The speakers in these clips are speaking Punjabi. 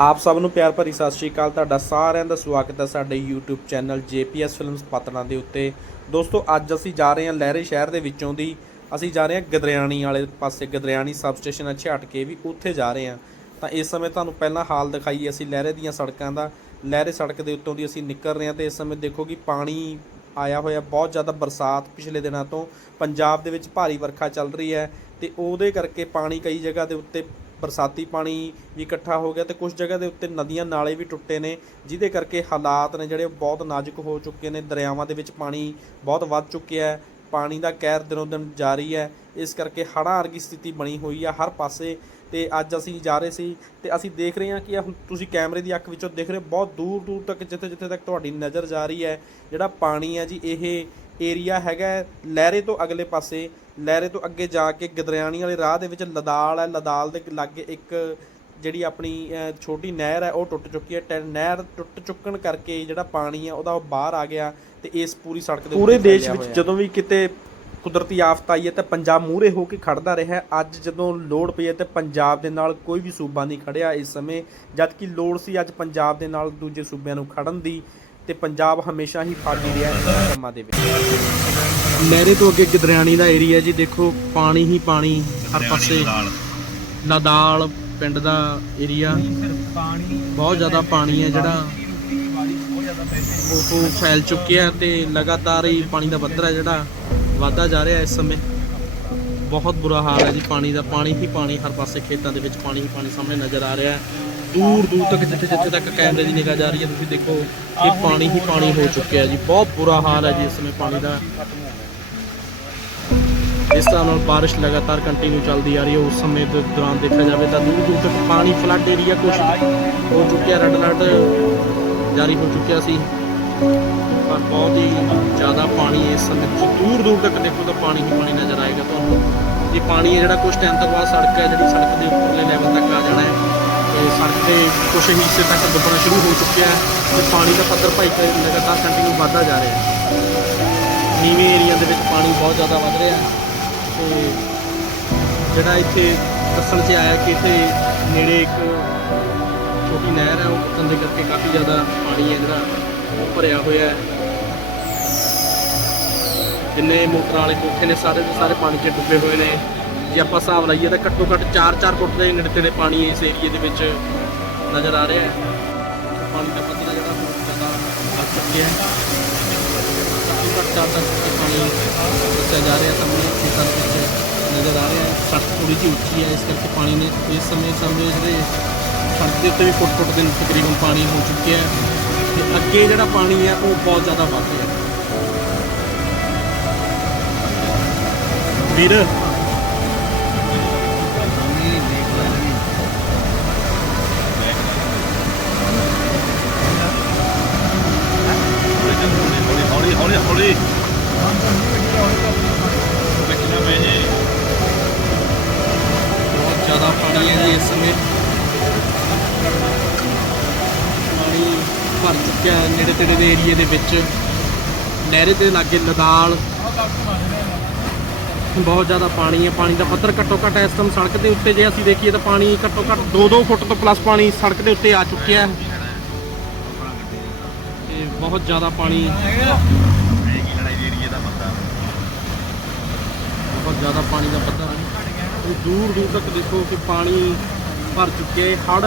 ਆਪ ਸਭ ਨੂੰ ਪਿਆਰ ਭਰੀ ਸਤਿ ਸ਼੍ਰੀ ਅਕਾਲ। ਤੁਹਾਡਾ ਸਾਰਿਆਂ ਦਾ ਸਵਾਗਤ ਹੈ ਸਾਡੇ YouTube channel JPS films Patna ਦੇ ਉੱਤੇ। ਦੋਸਤੋ, ਅੱਜ ਅਸੀਂ ਜਾ ਰਹੇ ਹਾਂ ਲਹਿਰੇ ਸ਼ਹਿਰ ਦੇ ਵਿੱਚੋਂ ਦੀ। ਅਸੀਂ ਜਾ ਰਹੇ ਹਾਂ ਗਦਰਿਆਣੀ ਵਾਲੇ ਪਾਸੇ, ਗਦਰਿਆਣੀ ਸਬ ਸਟੇਸ਼ਨ ਅੱਛੇ ਹਟ ਕੇ ਵੀ, ਉੱਥੇ ਜਾ ਰਹੇ ਹਾਂ। ਤਾਂ ਇਸ ਸਮੇਂ ਤੁਹਾਨੂੰ ਪਹਿਲਾਂ ਹਾਲ ਦਿਖਾਈ ਅਸੀਂ ਲਹਿਰੇ ਦੀਆਂ ਸੜਕਾਂ ਦਾ। ਲਹਿਰੇ ਸੜਕ ਦੇ ਉੱਤੋਂ ਦੀ ਅਸੀਂ ਨਿਕਲ ਰਹੇ ਹਾਂ ਤੇ ਇਸ ਸਮੇਂ ਦੇਖੋ ਕਿ ਪਾਣੀ ਆਇਆ ਹੋਇਆ, ਬਹੁਤ ਜ਼ਿਆਦਾ ਬਰਸਾਤ ਪਿਛਲੇ ਦਿਨਾਂ ਤੋਂ। ਪੰਜਾਬ ਦੇ ਵਿੱਚ ਭਾਰੀ ਵਰਖਾ ਚੱਲ ਰਹੀ ਹੈ ਤੇ ਉਹਦੇ ਕਰਕੇ ਪਾਣੀ ਕਈ ਜਗ੍ਹਾ ਦੇ ਉੱਤੇ ਬਰਸਾਤੀ ਪਾਣੀ ਵੀ ਇਕੱਠਾ ਹੋ ਗਿਆ ਤੇ ਕੁਝ ਜਗ੍ਹਾ ਦੇ ਉੱਤੇ ਨਦੀਆਂ ਨਾਲੇ ਵੀ ਟੁੱਟੇ ਨੇ, ਜਿਹਦੇ ਕਰਕੇ ਹਾਲਾਤ ਨੇ ਜਿਹੜੇ ਉਹ ਬਹੁਤ ਨਾਜ਼ੁਕ ਹੋ ਚੁੱਕੇ ਨੇ। ਦਰਿਆਵਾਂ ਦੇ ਵਿੱਚ ਪਾਣੀ ਬਹੁਤ ਵੱਧ ਚੁੱਕਿਆ ਹੈ, ਪਾਣੀ ਦਾ ਕਹਿਰ ਦਿਨੋਂ ਦਿਨ ਜਾਰੀ ਹੈ। ਇਸ ਕਰਕੇ ਹੜ੍ਹਾਂ ਵਰਗੀ ਸਥਿਤੀ ਬਣੀ ਹੋਈ ਆ ਹਰ ਪਾਸੇ ਤੇ ਅੱਜ ਅਸੀਂ ਜਾ ਰਹੇ ਸੀ ਤੇ ਅਸੀਂ ਦੇਖ ਰਹੇ ਹਾਂ ਕਿ ਹੁਣ ਤੁਸੀਂ ਕੈਮਰੇ ਦੀ ਅੱਖ ਵਿੱਚੋਂ ਦੇਖ ਰਹੇ ਹੋ, ਬਹੁਤ ਦੂਰ ਦੂਰ ਤੱਕ ਜਿੱਥੇ ਜਿੱਥੇ ਤੱਕ ਤੁਹਾਡੀ ਨਜ਼ਰ ਜਾ ਰਹੀ ਹੈ, ਜਿਹੜਾ ਪਾਣੀ ਹੈ ਜੀ, ਇਹ ਏਰੀਆ ਹੈਗਾ ਲਹਿਰੇ ਤੋਂ ਅਗਲੇ ਪਾਸੇ। ਲਹਿਰੇ ਤੋਂ ਅੱਗੇ ਜਾ ਕੇ ਗਦਰਿਆਣੀ ਵਾਲੇ ਰਾਹ ਦੇ ਵਿੱਚ ਲਦਾਲ ਹੈ। ਲਦਾਲ ਦੇ ਲਾਗੇ ਇੱਕ ਜਿਹੜੀ ਆਪਣੀ ਛੋਟੀ ਨਹਿਰ ਹੈ ਉਹ ਟੁੱਟ ਚੁੱਕੀ ਹੈ। ਨਹਿਰ ਟੁੱਟ ਚੁੱਕਣ ਕਰਕੇ ਜਿਹੜਾ ਪਾਣੀ ਹੈ ਉਹਦਾ ਉਹ ਬਾਹਰ ਆ ਗਿਆ ਤੇ ਇਸ ਪੂਰੀ ਸੜਕ ਦੇ ਪੂਰੇ ਦੇਸ਼ ਵਿੱਚ ਜਦੋਂ ਵੀ ਕਿਤੇ ਕੁਦਰਤੀ ਆਫਤ ਆਈ ਹੈ ਤੇ ਪੰਜਾਬ ਮੂਹਰੇ ਹੋ ਕੇ ਖੜਦਾ ਰਿਹਾ। ਅੱਜ ਜਦੋਂ ਲੋੜ ਪਈ ਹੈ ਤੇ ਪੰਜਾਬ ਦੇ ਨਾਲ ਕੋਈ ਵੀ ਸੂਬਾ ਨਹੀਂ ਖੜਿਆ ਇਸ ਸਮੇਂ ਜਦ ਕਿ ਲੋੜ ਸੀ ਅੱਜ ਪੰਜਾਬ ਦੇ ਨਾਲ ਦੂਜੇ ਸੂਬਿਆਂ ਨੂੰ ਖੜਨ ਦੀ। ਤੇ ਪੰਜਾਬ ਹਮੇਸ਼ਾ ਹੀ ਫਾਡੀ ਰਿਹਾ ਇਹਨਾਂ ਕੰਮਾਂ ਦੇ ਵਿੱਚ। ਲਹਿਰੇ ਤੋਂ ਅੱਗੇ ਗਦਰਿਆਣੀ ਦਾ ਏਰੀਆ ਜੀ ਦੇਖੋ ਪਾਣੀ ਹੀ ਪਾਣੀ ਹਰ ਪਾਸੇ ਲਦਾਲ ਪਿੰਡ ਦਾ ਏਰੀਆ ਬਹੁਤ ਜ਼ਿਆਦਾ ਪਾਣੀ ਹੈ ਜਿਹੜਾ ਉਹ ਫੈਲ ਚੁੱਕਿਆ ਹੈ ਤੇ ਲਗਾਤਾਰ ਹੀ ਪਾਣੀ ਦਾ ਪੱਧਰ ਹੈ ਜਿਹੜਾ ਵਧਦਾ ਜਾ ਰਿਹਾ ਇਸ ਸਮੇਂ। ਬਹੁਤ ਬੁਰਾ ਹਾਲ ਹੈ ਜੀ ਪਾਣੀ ਦਾ ਪਾਣੀ ਹੀ ਪਾਣੀ ਹਰ ਪਾਸੇ ਖੇਤਾਂ ਦੇ ਵਿੱਚ ਪਾਣੀ ਹੀ ਪਾਣੀ ਸਾਹਮਣੇ ਨਜ਼ਰ ਆ ਰਿਹਾ ਹੈ। ਦੂਰ ਦੂਰ ਤੱਕ ਜਿੱਥੇ ਜਿੱਥੇ ਤੱਕ ਕੈਮਰੇ ਦੀ ਨਿਗਾਹ ਜਾ ਰਹੀ ਹੈ, ਤੁਸੀਂ ਦੇਖੋ ਕਿ ਪਾਣੀ ਹੀ ਪਾਣੀ ਹੋ ਚੁੱਕਿਆ ਜੀ। ਬਹੁਤ ਬੁਰਾ ਹਾਲ ਹੈ ਜੀ ਇਸ ਸਮੇਂ ਪਾਣੀ ਦਾ। ਇਸ ਤਰ੍ਹਾਂ ਨਾਲ ਬਾਰਿਸ਼ ਲਗਾਤਾਰ ਕੰਟੀਨਿਊ ਚੱਲਦੀ ਆ ਰਹੀ ਹੈ, ਉਸ ਸਮੇਂ ਦੇ ਦੌਰਾਨ ਦੇਖਿਆ ਜਾਵੇ ਤਾਂ ਦੂਰ ਦੂਰ ਤੱਕ ਪਾਣੀ ਫਲੱਡ ਏਰੀਆ ਕੁਛ ਹੋ ਚੁੱਕਿਆ ਰੈੱਡ ਅਲਰਟ ਜਾਰੀ ਹੋ ਚੁੱਕਿਆ ਸੀ। ਪਰ ਬਹੁਤ ਹੀ ਜ਼ਿਆਦਾ ਪਾਣੀ ਇਸ ਸਮੇਂ ਤੁਸੀਂ ਦੂਰ ਦੂਰ ਤੱਕ ਦੇਖੋ ਤਾਂ ਪਾਣੀ ਹੀ ਪਾਣੀ ਨਜ਼ਰ ਆਏਗਾ ਤੁਹਾਨੂੰ। ਇਹ ਪਾਣੀ ਹੈ ਜਿਹੜਾ ਕੁਝ ਟਾਈਮ ਤੋਂ ਬਾਅਦ ਸੜਕ ਹੈ, ਜਿਹੜੀ ਸੜਕ ਦੇ ਉੱਪਰਲੇ ਲੈਵਲ ਤੱਕ ਆ ਜਾਣਾ ਹੈ। ਤੇ ਸੜਕ ਦੇ ਕੁਝ ਹਿੱਸੇ ਤੱਕ ਡੁੱਬਣਾ ਸ਼ੁਰੂ ਹੋ ਚੁੱਕਿਆ ਹੈ ਤੇ ਪਾਣੀ ਦਾ ਪੱਧਰ ਭਾਈ ਤੇ ਲਗਾਤਾਰ ਕੰਟੀਨਿਊ ਵਧਦਾ ਜਾ ਰਿਹਾ ਹੈ। ਨੀਵੇਂ ਏਰੀਆ ਦੇ ਵਿੱਚ ਪਾਣੀ ਬਹੁਤ ਜ਼ਿਆਦਾ ਵੱਧ ਰਿਹਾ ਹੈ ਤੇ ਜਿਹੜਾ ਇੱਥੇ ਦੱਸਣ 'ਚ ਆਇਆ ਕਿ ਇੱਥੇ ਨੇੜੇ ਇੱਕ ਛੋਟੀ ਨਹਿਰ ਹੈ, ਉਹ ਟੁੱਟਣ ਦੇ ਕਰਕੇ ਕਾਫੀ ਜ਼ਿਆਦਾ ਪਾਣੀ ਹੈ ਜਿਹੜਾ, ਉਹ ਭਰਿਆ ਹੋਇਆ ਹੈ। ਜਿੰਨੇ ਮੋਟਰਾਂ ਵਾਲੇ ਕੋਠੇ ਨੇ, ਸਾਰੇ ਦੇ ਸਾਰੇ ਪਾਣੀ 'ਚ ਡੁੱਬੇ ਹੋਏ ਨੇ। ਜੇ ਆਪਾਂ ਹਿਸਾਬ ਲਾਈਏ ਤਾਂ ਘੱਟੋ ਘੱਟ 4-4 ਫੁੱਟ ਦੇ ਨੇੜੇ ਤੇੜੇ ਪਾਣੀ ਇਸ ਏਰੀਏ ਦੇ ਵਿੱਚ ਨਜ਼ਰ ਆ ਰਿਹਾ ਹੈ। ਪਾਣੀ ਦਾ ਪੱਧਰ ਜਿਹੜਾ ਬਹੁਤ ਜ਼ਿਆਦਾ ਵੱਧ ਚੁੱਕਿਆ ਹੈ। ਘੱਟੋ ਘੱਟ ਚਾਰ ਫੁੱਟ ਤੇ ਪਾਣੀ ਦੱਸਿਆ ਜਾ ਰਿਹਾ ਸਾਹਮਣੇ ਖੇਤਾਂ ਦੇ ਵਿੱਚ ਨਜ਼ਰ ਆ ਰਿਹਾ ਹੈ। ਸੜਕ ਥੋੜੀ ਜਿਹੀ ਉੱਚੀ ਹੈ, ਇਸ ਕਰਕੇ ਪਾਣੀ ਨੇ ਇਸ ਸਮੇਂ ਸਮੇਂ ਜਿਹੜੇ ਸੜਕ ਦੇ ਉੱਤੇ ਵੀ ਫੁੱਟ ਫੁੱਟ ਦੇ ਤਕਰੀਬਨ ਪਾਣੀ ਹੋ ਚੁੱਕਿਆ ਹੈ। ਤੇ ਅੱਗੇ ਜਿਹੜਾ ਪਾਣੀ ਹੈ, ਉਹ ਬਹੁਤ ਜ਼ਿਆਦਾ ਵੱਧ ਰਿਹਾ ਵੀਰ ਹੌਲੀ ਹੌਲੀ ਹੌਲੀ ਬਚਣਾ ਪੈ ਜੇ ਬਹੁਤ ਜ਼ਿਆਦਾ ਪਾਣੀ ਹੈ ਜੀ ਇਸ ਸਮੇਂ ਪਾਣੀ ਭਰ ਚੁੱਕਿਆ ਹੈ ਨੇੜੇ ਤੇੜੇ ਦੇ ਏਰੀਏ ਦੇ ਵਿੱਚ ਨਹਿਰੇ ਦੇ ਲਾਗੇ ਲਦਾਲ ਬਹੁਤ ਜ਼ਿਆਦਾ ਪਾਣੀ ਹੈ ਪਾਣੀ ਦਾ ਪੱਧਰ ਘੱਟੋ ਘੱਟ ਇਸ ਟਾਈਮ ਸੜਕ ਦੇ ਉੱਤੇ ਜੇ ਅਸੀਂ ਦੇਖੀਏ ਤਾਂ ਪਾਣੀ ਘੱਟੋ ਘੱਟ 2-2 ਫੁੱਟ ਤੋਂ ਪਲੱਸ ਪਾਣੀ ਸੜਕ ਦੇ ਉੱਤੇ ਆ ਚੁੱਕਿਆ ਹੈ। ਤੇ ਬਹੁਤ ਜ਼ਿਆਦਾ ਪਾਣੀ ਦਾ ਬੰਦਾ ਬਹੁਤ ਜ਼ਿਆਦਾ ਪਾਣੀ ਦਾ ਪੱਧਰ ਹੈ। ਦੂਰ ਦੂਰ ਤੱਕ ਦੇਖੋ ਕਿ ਪਾਣੀ ਭਰ ਚੁੱਕਿਆ ਹੈ ਹੜ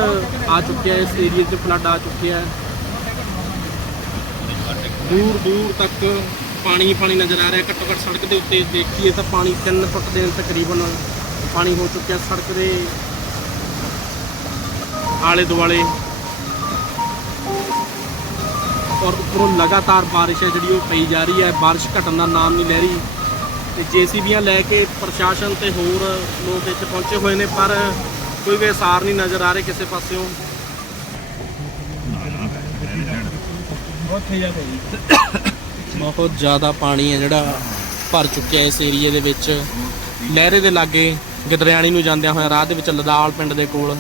ਆ ਚੁੱਕਿਆ ਹੈ, ਇਸ ਏਰੀਏ 'ਚ ਫਲੱਡ ਆ ਚੁੱਕਿਆ ਹੈ। ਦੂਰ ਦੂਰ ਤੱਕ ਪਾਣੀ ਹੀ ਪਾਣੀ ਨਜ਼ਰ ਆ ਰਿਹਾ ਘੱਟੋ ਘੱਟ ਸੜਕ ਦੇ ਉੱਤੇ ਦੇਖੀਏ ਤਾਂ ਪਾਣੀ 3 ਫੁੱਟ ਦੇ ਤਕਰੀਬਨ ਪਾਣੀ ਹੋ ਚੁੱਕਿਆ ਸੜਕ ਦੇ ਆਲੇ ਦੁਆਲੇ ਔਰ ਉੱਪਰੋਂ ਲਗਾਤਾਰ ਬਾਰਿਸ਼ ਹੈ ਜਿਹੜੀ ਉਹ ਪਈ ਜਾ ਰਹੀ ਹੈ। ਬਾਰਿਸ਼ ਘਟਣ ਦਾ ਨਾਮ ਨਹੀਂ ਲੈ ਰਹੀ। ਤੇ ਜੀਸੀਬੀਆਂ ਲੈ ਕੇ ਪ੍ਰਸ਼ਾਸਨ ਤੇ ਹੋਰ ਲੋਕ ਇੱਥੇ ਪਹੁੰਚੇ ਹੋਏ ਨੇ, ਪਰ ਕੋਈ ਵੀ ਅਸਾਰ ਨਹੀਂ ਨਜ਼ਰ ਆ ਰਹੇ ਕਿਸੇ ਪਾਸਿਓਂ। ਬਹੁਤ ਜ਼ਿਆਦਾ ਪਾਣੀ ਹੈ ਜਿਹੜਾ ਭਰ ਚੁੱਕਿਆ ਇਸ ਏਰੀਏ ਦੇ ਵਿੱਚ। ਲਹਿਰੇ ਦੇ ਲਾਗੇ ਗਦਰਿਆਣੀ ਨੂੰ ਜਾਂਦਿਆਂ ਹੋਇਆ ਰਾਹ ਦੇ ਵਿੱਚ ਲਦਾਲ ਪਿੰਡ ਦੇ ਕੋਲ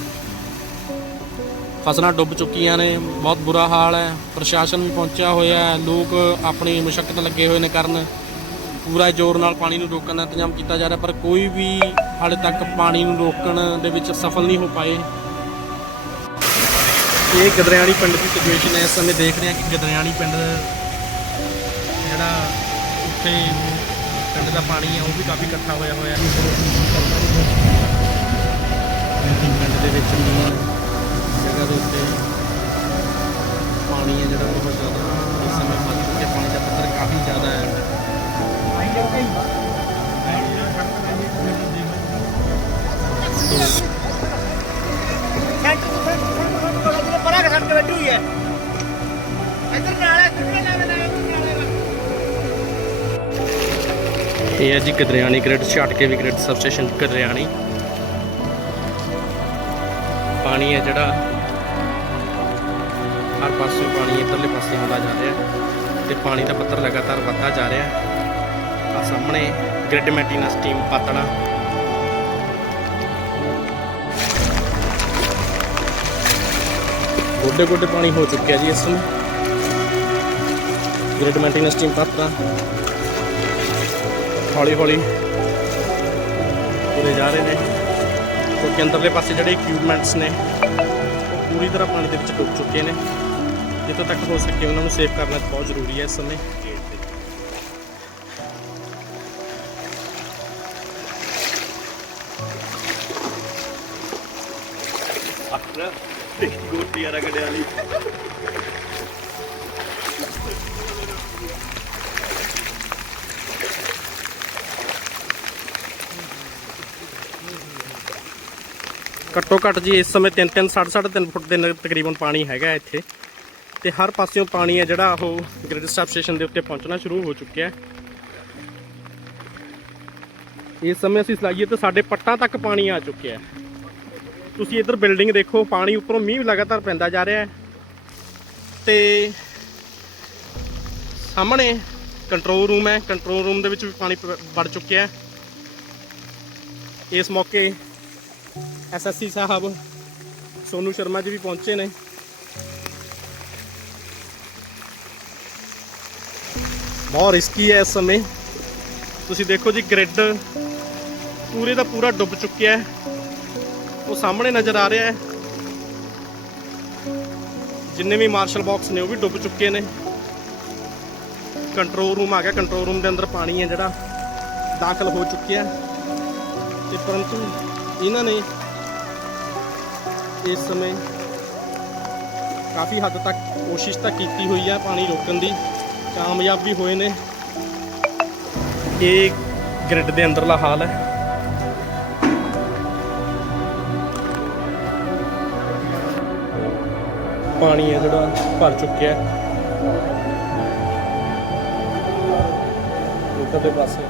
ਫਸਲਾਂ ਡੁੱਬ ਚੁੱਕੀਆਂ ਨੇ, ਬਹੁਤ ਬੁਰਾ ਹਾਲ ਹੈ, ਪ੍ਰਸ਼ਾਸਨ ਵੀ ਪਹੁੰਚਿਆ ਹੋਇਆ ਹੈ, ਲੋਕ ਆਪਣੀ ਮੁਸ਼ਕਲ ਲੱਗੇ ਹੋਏ ਨੇ ਕਰਨ, ਪੂਰਾ ਜ਼ੋਰ ਨਾਲ ਪਾਣੀ ਨੂੰ ਰੋਕਣ ਦਾ ਇੰਤਜ਼ਾਮ ਕੀਤਾ ਜਾ ਰਿਹਾ, ਪਰ ਕੋਈ ਵੀ ਹਾਲੇ ਤੱਕ ਪਾਣੀ ਨੂੰ ਰੋਕਣ ਦੇ ਵਿੱਚ ਸਫਲ ਨਹੀਂ ਹੋ ਪਾਏ। ਇਹ ਗਦਰਿਆਣੀ ਪਿੰਡ ਦੀ ਸਿਚੁਏਸ਼ਨ ਹੈ, ਇਸ ਸਮੇਂ ਦੇਖ ਰਹੇ ਹਾਂ ਕਿ ਗਦਰਿਆਣੀ ਪਿੰਡ ਜਿਹੜਾ ਉੱਥੇ ਪਿੰਡ ਦਾ ਪਾਣੀ ਹੈ, ਉਹ ਵੀ ਕਾਫੀ ਇਕੱਠਾ ਹੋਇਆ ਹੋਇਆ ਹੈ। ਪਿੰਡ ਦੇ ਵਿੱਚ ਵੀ ਜਗ੍ਹਾ ਦੇ ਉੱਤੇ ਪਾਣੀ ਹੈ ਜਿਹੜਾ ਬਹੁਤ ਜ਼ਿਆਦਾ ਇਸ ਸਮੇਂ ਵੱਧ ਚੁੱਕਿਆ ਪਾਣੀ ਦਾ ਪੱਧਰ ਕਾਫੀ ਜ਼ਿਆਦਾ ਹੈ। ਪਰਾਂ ਕਸਣ ਕੇ ਬੈਠੀ ਹੋਈ ਹੈ ਇੱਧਰ ਨਾਲਾ ਕਿੱਥੇ ਲਾਵੇ ਨਾ ਇਹ ਹੈ ਜੀ ਗਦਰਿਆਣੀ ਗ੍ਰਿਡ, ਛਾਟਕੇ ਵੀ ਗ੍ਰਿਡ ਸਬ ਸਟੇਸ਼ਨ ਗਦਰਿਆਣੀ ਪਾਣੀ ਹੈ ਜਿਹੜਾ ਹਰ ਪਾਸੇ ਪਾਣੀ ਇੱਧਰਲੇ ਪਾਸੇ ਆਉਂਦਾ ਜਾ ਰਿਹਾ ਹੈ ਤੇ ਪਾਣੀ ਦਾ ਪੱਧਰ ਲਗਾਤਾਰ ਵੱਧਦਾ ਜਾ ਰਿਹਾ ਹੈ। ਆ ਸਾਹਮਣੇ ਗ੍ਰਿਡ ਮੈਂਟੇਨੈਂਸ ਟੀਮ ਪਾਤਣਾ ਗੋਡੇ ਗੋਡੇ ਪਾਣੀ ਹੋ ਚੁੱਕਿਆ ਜੀ ਇਸ ਸਮੇਂ। ਗ੍ਰਿਡ ਮੈਂਟੇਨੈਂਸ ਟੀਮ ਪਾਤਣਾ ਹੌਲੀ ਹੌਲੀ ਤੁਰੇ ਜਾ ਰਹੇ ਨੇ। ਕਿਉਂਕਿ ਅੰਦਰਲੇ ਪਾਸੇ ਜਿਹੜੇ ਇਕਵਿਪਮੈਂਟਸ ਨੇ, ਉਹ ਪੂਰੀ ਤਰ੍ਹਾਂ ਪਾਣੀ ਦੇ ਵਿੱਚ ਡੁੱਬ ਚੁੱਕੇ ਨੇ। ਜਿੱਥੋਂ ਤੱਕ ਹੋ ਸਕੇ ਉਹਨਾਂ ਨੂੰ ਸੇਵ ਕਰਨਾ ਬਹੁਤ ਜ਼ਰੂਰੀ ਹੈ ਇਸ ਸਮੇਂ। ਆਪਣਾ ਗੋਟੀ ਵਾਲੀ ਘੱਟੋ ਘੱਟ ਜੀ ਇਸ ਸਮੇਂ 3 3 3.5 3 ਫੁੱਟ ਦੇ ਤਕਰੀਬਨ ਪਾਣੀ ਹੈਗਾ ਇੱਥੇ। ਤੇ ਹਰ ਪਾਸਿਓਂ ਪਾਣੀ ਹੈ ਜਿਹੜਾ ਉਹ ਗ੍ਰਿਡ ਸਬ ਸਟੇਸ਼ਨ ਦੇ ਉੱਤੇ ਪਹੁੰਚਣਾ ਸ਼ੁਰੂ ਹੋ ਚੁੱਕਿਆ ਹੈ। ਇਸ ਸਮੇਂ ਅਸੀਂ ਸਲਾਈਏ ਤਾਂ ਸਾਡੇ ਪੱਟਾਂ ਤੱਕ ਪਾਣੀ ਆ ਚੁੱਕਿਆ ਹੈ। ਤੁਸੀਂ ਇੱਧਰ ਬਿਲਡਿੰਗ ਦੇਖੋ, ਪਾਣੀ ਉੱਪਰੋਂ ਮੀਂਹ ਲਗਾਤਾਰ ਪੈਂਦਾ ਜਾ ਰਿਹਾ ਹੈ। ਤੇ ਸਾਹਮਣੇ ਕੰਟਰੋਲ ਰੂਮ ਹੈ। ਕੰਟਰੋਲ ਰੂਮ ਦੇ ਵਿੱਚ ਵੀ ਪਾਣੀ ਪ- ਵੜ ਚੁੱਕਿਆ ਹੈ। ਇਸ ਮੌਕੇ ਐਸਐਸਸੀ ਸਾਹਿਬ ਸੋਨੂ ਸ਼ਰਮਾ ਜੀ ਵੀ ਪਹੁੰਚੇ ਨੇ। ਬਹੁਤ ਰਿਸਕੀ ਹੈ ਇਸ ਸਮੇਂ। ਤੁਸੀਂ ਦੇਖੋ ਜੀ ਗ੍ਰਿਡ ਪੂਰੇ ਦਾ ਪੂਰਾ ਡੁੱਬ ਚੁੱਕਿਆ ਹੈ। ਉਹ ਸਾਹਮਣੇ ਨਜ਼ਰ ਆ ਰਿਹਾ ਹੈ। ਜਿੰਨੇ ਵੀ ਮਾਰਸ਼ਲ ਬਾਕਸ ਨੇ, ਉਹ ਵੀ ਡੁੱਬ ਚੁੱਕੇ ਨੇ। ਕੰਟਰੋਲ ਰੂਮ ਆ ਗਿਆ। ਕੰਟਰੋਲ ਰੂਮ ਦੇ ਅੰਦਰ ਪਾਣੀ ਹੈ ਜਿਹੜਾ, ਦਾਖਲ ਹੋ ਚੁੱਕਿਆ ਹੈ। ਤੇ ਪਰੰਤੂ ਇਹਨਾਂ ਨੇ ਇਸ ਸਮੇਂ ਕਾਫੀ ਹੱਦ ਤੱਕ ਕੋਸ਼ਿਸ਼ ਤਾਂ ਕੀਤੀ ਹੋਈ ਹੈ ਪਾਣੀ ਰੋਕਣ ਦੀ। ਕਾਮਯਾਬ ਵੀ ਹੋਏ ਨੇ। ਇਹ ਗ੍ਰਿਡ ਦੇ ਅੰਦਰਲਾ ਹਾਲ ਹੈ। ਪਾਣੀ ਹੈ ਜਿਹੜਾ, ਭਰ ਚੁੱਕਿਆ ਹੈ। ਉੱਧਰਲੇ ਪਾਸੇ।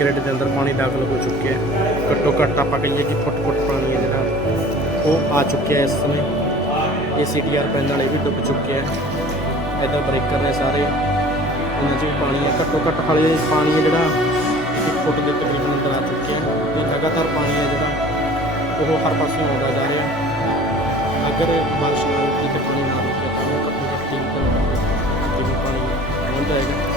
ਗ੍ਰਿਡ ਦੇ ਅੰਦਰ ਪਾਣੀ ਦਾਖਲ ਹੋ ਚੁੱਕਿਆ ਹੈ। ਘੱਟੋ ਘੱਟ ਆਪਾਂ ਕਹੀਏ ਕਿ ਫੁੱਟ ਫੁੱਟ ਪਾਣੀ ਹੈ ਜਿਹੜਾ, ਉਹ ਆ ਚੁੱਕਿਆ ਇਸ ਸਮੇਂ। ਇਹ ਸੀਟੀਆਰ ਪੈਨ ਵਾਲੇ ਵੀ ਡੁੱਬ ਚੁੱਕੇ ਹੈ। ਇੱਧਰ ਬ੍ਰੇਕਰ ਨੇ ਸਾਰੇ। ਇਹਨਾਂ 'ਚ ਵੀ ਪਾਣੀ ਹੈ। ਘੱਟੋ ਘੱਟ ਹਾਲੇ ਪਾਣੀ ਹੈ ਜਿਹੜਾ ਇੱਕ ਫੁੱਟ ਦੇ ਤਕਰੀਬਨ ਅੰਦਰ ਆ ਚੁੱਕਿਆ ਹੈ। ਲਗਾਤਾਰ ਪਾਣੀ ਹੈ ਜਿਹੜਾ, ਉਹ ਹਰ ਪਾਸੇ ਆਉਂਦਾ ਜਾ ਰਿਹਾ ਅਗਰ ਬਾਰਿਸ਼ ਨਾ ਰੁਕੀ ਤੇ ਪਾਣੀ ਨਾ ਰੁਕੇ ਤਾਂ ਘੱਟੋ ਘੱਟ ਤਿੰਨ ਕਿਲੋਮੀਟਰ ਜਿਵੇਂ ਪਾਣੀ ਪਹੁੰਚ ਜਾਏਗਾ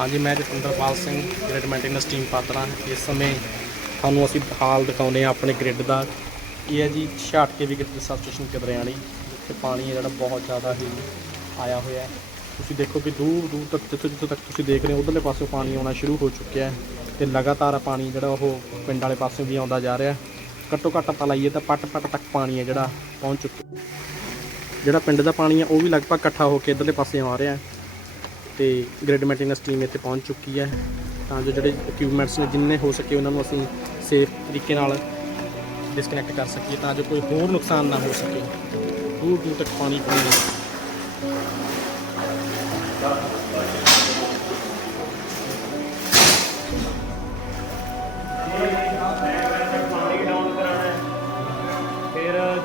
ਹਾਂਜੀ, ਮੈਂ Jatinderpal Singh, grid maintenance team Patran ਇਸ ਸਮੇਂ ਤੁਹਾਨੂੰ ਅਸੀਂ ਹਾਲ ਦਿਖਾਉਂਦੇ ਹਾਂ ਆਪਣੇ ਗ੍ਰਿਡ ਦਾ। ਇਹ ਹੈ ਜੀ ਛਾਟਕੇ ਵੀ ਗ੍ਰਿਡ ਸਬਸਟੇਸ਼ਨ ਕਦਰਿਆਣੀ ਜਿੱਥੇ ਪਾਣੀ ਹੈ ਜਿਹੜਾ ਬਹੁਤ ਜ਼ਿਆਦਾ ਹੀ ਆਇਆ ਹੋਇਆ ਹੈ। ਤੁਸੀਂ ਦੇਖੋ ਕਿ ਦੂਰ ਦੂਰ ਤੱਕ, ਜਿੱਥੋਂ ਜਿੱਥੋਂ ਤੱਕ ਤੁਸੀਂ ਦੇਖ ਰਹੇ ਹੋ, ਉਧਰਲੇ ਪਾਸੇ ਪਾਣੀ ਆਉਣਾ ਸ਼ੁਰੂ ਹੋ ਚੁੱਕਿਆ ਹੈ ਤੇ ਲਗਾਤਾਰ ਪਾਣੀ ਜਿਹੜਾ ਉਹ ਪਿੰਡ ਵਾਲੇ ਪਾਸੇ ਵੀ ਆਉਂਦਾ ਜਾ ਰਿਹਾ ਘੱਟੋ ਘੱਟ ਆਪਾਂ ਲਾਈਏ ਤਾਂ ਪੱਟ ਪੱਟ ਤੱਕ ਪਾਣੀ ਹੈ ਜਿਹੜਾ ਪਹੁੰਚ ਚੁੱਕਿਆ। ਜਿਹੜਾ ਪਿੰਡ ਦਾ ਪਾਣੀ ਹੈ ਉਹ ਵੀ ਲਗਭਗ ਇਕੱਠਾ ਹੋ ਕੇ ਇਧਰਲੇ ਪਾਸੇ ਆ ਰਿਹਾ ਹੈ। ਤੇ ਗ੍ਰਿਡ ਮੇਨਟੇਨੈਂਸ ਟੀਮ ਇੱਥੇ ਪਹੁੰਚ ਚੁੱਕੀ ਹੈ। ਤਾਂ ਜੋ ਜਿਹੜੇ ਇਕਵਿਪਮੈਂਟਸ ਨੇ, ਜਿੰਨੇ ਹੋ ਸਕੇ ਉਹਨਾਂ ਨੂੰ ਅਸੀਂ ਸੇਫ ਤਰੀਕੇ ਨਾਲ ਡਿਸਕਨੈਕਟ ਕਰ ਸਕੀਏ, ਤਾਂ ਜੋ ਕੋਈ ਹੋਰ ਨੁਕਸਾਨ ਨਾ ਹੋ ਸਕੇ। ਦੂਰ ਦੂਰ ਤੱਕ ਪਾਣੀ ਪਾਣੀ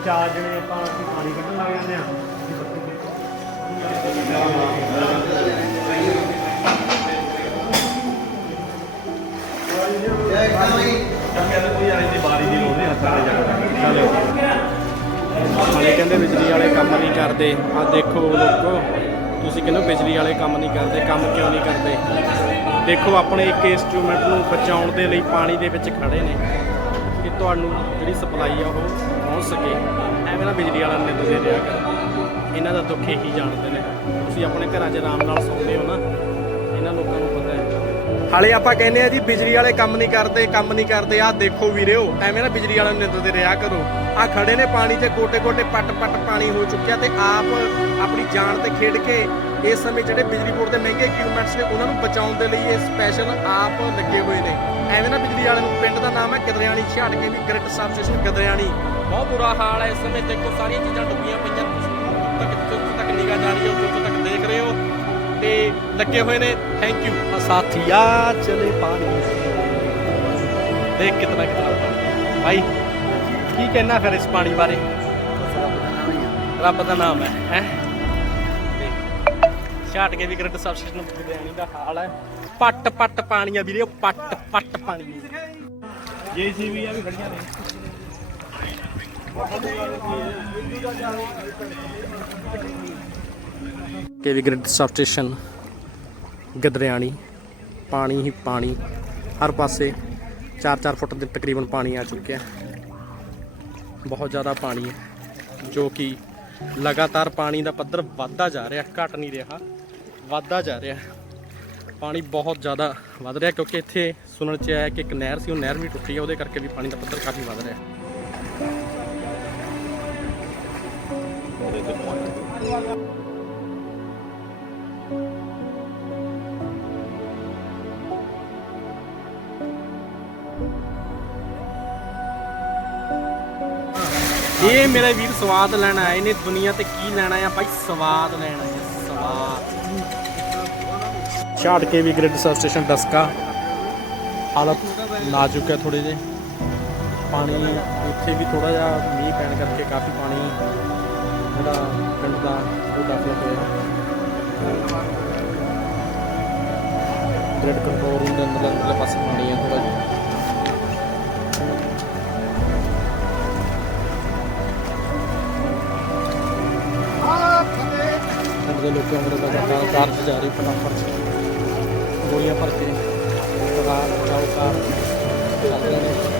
ਚਾਰ ਜਣੇ ਆਪਾਂ ਪਾਣੀ ਕੱਢਣ ਲੱਗ ਜਾਂਦੇ ਆ ਹਾਲੇ ਕਹਿੰਦੇ ਬਿਜਲੀ ਵਾਲੇ ਕੰਮ ਨਹੀਂ ਕਰਦੇ। ਆ ਦੇਖੋ ਲੋਕੋ, ਤੁਸੀਂ ਕਹਿੰਦੇ ਬਿਜਲੀ ਵਾਲੇ ਕੰਮ ਨਹੀਂ ਕਰਦੇ, ਕੰਮ ਕਿਉਂ ਨਹੀਂ ਕਰਦੇ? ਦੇਖੋ ਆਪਣੇ ਇੱਕ ਇੰਸਟਰੂਮੈਂਟ ਨੂੰ ਬਚਾਉਣ ਦੇ ਲਈ ਪਾਣੀ ਦੇ ਵਿੱਚ ਖੜੇ ਨੇ। ਕਿ ਤੁਹਾਨੂੰ ਜਿਹੜੀ ਸਪਲਾਈ ਆ ਉਹ ਪਹੁੰਚ ਸਕੇ। ਐਵੇਂ ਨਾ ਬਿਜਲੀ ਵਾਲਿਆਂ ਨੂੰ ਨਿੰਦਦੇ ਰਿਹਾ ਕਰੋ। ਇਹਨਾਂ ਦਾ ਦੁੱਖ ਇਹੀ ਜਾਣਦੇ ਨੇ। ਤੁਸੀਂ ਆਪਣੇ ਘਰਾਂ 'ਚ ਆਰਾਮ ਨਾਲ ਸੌਂਦੇ ਹੋ ਨਾ ਇਹਨਾਂ ਲੋਕਾਂ ਨੂੰ ਪਤਾ ਹੈ। ਹਾਲੇ ਆਪਾਂ ਕਹਿੰਦੇ ਆ ਜੀ ਬਿਜਲੀ ਵਾਲੇ ਕੰਮ ਨਹੀਂ ਕਰਦੇ ਕੰਮ ਨਹੀਂ ਕਰਦੇ ਆਹ ਦੇਖੋ ਵੀਰਿਓ ਐਵੇਂ ਨਾ ਬਿਜਲੀ ਵਾਲਿਆਂ ਨੂੰ ਨਿੰਦਦੇ ਰਿਹਾ ਕਰੋ। ਆ ਖੜੇ ਨੇ ਪਾਣੀ 'ਚ ਕੋਟੇ ਕੋਟੇ ਪੱਟ ਪੱਟ ਪਾਣੀ ਹੋ ਚੁੱਕਿਆ ਤੇ ਆਪ ਆਪਣੀ ਜਾਨ ਤੇ ਖੇਡ ਕੇ ਇਸ ਸਮੇਂ ਜਿਹੜੇ ਬਿਜਲੀ ਬੋਰਡ ਦੇ ਮਹਿੰਗੇ ਇਕਵਿਪਮੈਂਟਸ ਨੇ ਉਹਨਾਂ ਨੂੰ ਬਚਾਉਣ ਦੇ ਲਈ ਇਹ ਸਪੈਸ਼ਲ ਆਪ ਲੱਗੇ ਹੋਏ ਨੇ। ਐਵੇਂ ਨਾ ਬਿਜਲੀ ਵਾਲਿਆਂ ਨੂੰ ਪਿੰਡ ਦਾ ਨਾਮ ਹੈ ਗਦਰਿਆਣੀ ਛਾੜ ਕੇ ਵੀ ਗ੍ਰਿਡ ਸਬ ਸਟੇਸ਼ਨ ਗਦਰਿਆਣੀ। ਬਹੁਤ ਬੁਰਾ ਹਾਲ ਹੈ ਇਸ ਸਮੇਂ ਦੇਖੋ ਸਾਰੀਆਂ ਚੀਜ਼ਾਂ ਡੁੱਬੀਆਂ ਪਈਆਂ। ਨਿਗਾਹ ਜਾ ਰਹੀ ਹੈ ਉੱਥੋਂ ਤੱਕ ਦੇਖ ਰਹੇ ਹੋ ਤੇ ਲੱਗੇ ਹੋਏ ਨੇ ਥੈਂਕ ਯੂ ਸਾਥੀਆ ਚਲੇ ਪਾਣੀ। ਦੇਖ ਕਿਤਨਾ ਕਿਤਨਾ ਪਾਣੀ। ਭਾਈ ਕੀ ਕਹਿਣਾ ਫਿਰ ਇਸ ਪਾਣੀ ਬਾਰੇ? ਰੱਬ ਦਾ ਨਾਮ ਹੈ। ਹੈ? ਛਾਟ ਕੇ ਵੀ ਗ੍ਰਿਡ ਸਬਸਟੇਸ਼ਨ ਲੁਧਿਆਣੇ ਦਾ ਹਾਲ ਹੈ। ਪੱਟ ਪੱਟ ਪਾਣੀ ਆ ਵੀਰੇ ਪੱਟ ਪੱਟ ਪਾਣੀ ਜੀਸੀਬੀ ਆ ਵੀ ਖੜੀਆਂ ਨੇ। ਕੇ ਵੀ ਗ੍ਰਿਡ ਸਬਸਟੇਸ਼ਨ ਗਦਰਿਆਣੀ ਪਾਣੀ ਹੀ ਪਾਣੀ। ਹਰ ਪਾਸੇ 4-4 ਫੁੱਟ ਦੇ ਤਕਰੀਬਨ ਪਾਣੀ ਆ ਚੁੱਕਿਆ। ਬਹੁਤ ਜ਼ਿਆਦਾ ਪਾਣੀ ਹੈ, ਜੋ ਕਿ ਲਗਾਤਾਰ ਪਾਣੀ ਦਾ ਪੱਧਰ ਵੱਧਦਾ ਜਾ ਰਿਹਾ, ਘਟ ਨਹੀਂ ਰਿਹਾ, ਵੱਧਦਾ ਜਾ ਰਿਹਾ। ਪਾਣੀ ਬਹੁਤ ਜ਼ਿਆਦਾ ਵੱਧ ਰਿਹਾ, ਕਿਉਂਕਿ ਇੱਥੇ ਸੁਣਨ ਚ ਆਇਆ ਕਿ ਇੱਕ ਨਹਿਰ ਸੀ, ਉਹ ਨਹਿਰ ਵੀ ਟੁੱਟੀ ਹੈ ਉਹਦੇ ਕਰਕੇ ਵੀ ਪਾਣੀ ਦਾ ਪੱਧਰ ਕਾਫੀ ਵੱਧ ਰਿਹਾ। ਇਹ ਮੇਰੇ ਵੀਰ ਸਵਾਦ ਲੈਣ ਆਏ ਨੇ ਦੁਨੀਆ ਤੇ ਕੀ ਲੈਣਾ ਆ ਭਾਈ? ਸਵਾਦ ਲੈਣਾ ਹੈ ਸਵਾਦ। ਛਾੜ ਕੇ ਵੀ ਗ੍ਰਿਡ ਸਬ ਸਟੇਸ਼ਨ ਡਸਕਾ। ਹਾਲਤ ਨਾਜ਼ੁਕ ਹੈ ਥੋੜੇ ਜੇ ਪਾਣੀ, ਉੱਥੇ ਵੀ ਥੋੜਾ ਜਿਹਾ ਮੀਂਹ ਪੈਣ ਕਰਕੇ ਕਾਫੀ ਪਾਣੀ ਜਿਹੜਾ ਪਿੰਡ ਦਾ ਉਹ ਦਾਖਲ ਹੋਇਆ। ਗ੍ਰਿਡ ਕੰਟਰੋਲ ਰੂਮ ਦੇ ਅੰਦਰ ਅੰਦਰਲੇ ਪਾਸੇ ਪਾਣੀ ਹੈ ਥੋੜਾ ਜਿਹਾ। ਦੇ ਲੋਕਾਂ ਵੱਲੋਂ ਲਗਾਤਾਰ ਕਾਰਜ ਜਾਰੀ, ਫਟਾਫਟ। ਗੋਲੀਆਂ ਭਰ ਕੇ ਕਾਰ ਚਾਉ ਕਾਰ ਚੱਲ ਰਹੇ ਨੇ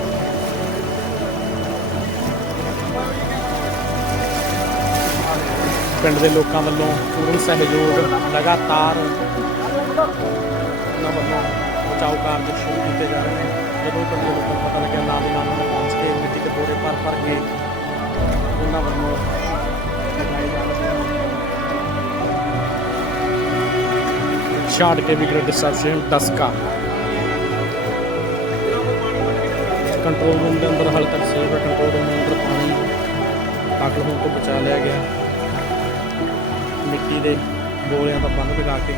ਪਿੰਡ ਦੇ ਲੋਕਾਂ ਵੱਲੋਂ ਪੂਰਨ ਸਹਿਯੋਗ ਲਗਾਤਾਰ ਉਹਨਾਂ ਵੱਲੋਂ ਬਚਾਓ ਕਾਰਜ ਸ਼ੁਰੂ ਕੀਤੇ ਜਾ ਰਹੇ ਨੇ। ਜਦੋਂ ਪਿੰਡ ਦੇ ਲੋਕਾਂ ਨੂੰ ਪਤਾ ਲੱਗਿਆ ਨਾਲ ਦੀ ਨਾਲ ਉਹਨਾਂ ਪਹੁੰਚ ਕੇ ਮਿੱਟੀ ਦੇ ਬੋਰੇ ਭਰ ਭਰ ਕੇ ਉਹਨਾਂ ਵੱਲੋਂ ਲਗਾਏ ਜਾ ਰਹੇ ਛਾੜ ਕੇ ਵੀ ਗ੍ਰਿਡ ਸਟੇਸ਼ਨ ਡਸਕਾ ਕੰਟਰੋਲ ਰੂਮ ਦੇ ਅੰਦਰ ਹਾਲੇ ਤੱਕ ਸੇਫ ਕੰਟਰੋਲ ਰੂਮ ਦੇ ਅੰਦਰ ਪਾਣੀ ਦਾਖਲ ਹੋਣ ਤੋਂ ਬਚਾ ਲਿਆ ਗਿਆ। ਮਿੱਟੀ ਦੇ ਗੋਲਿਆਂ ਦਾ ਬੰਨ ਲਗਾ ਕੇ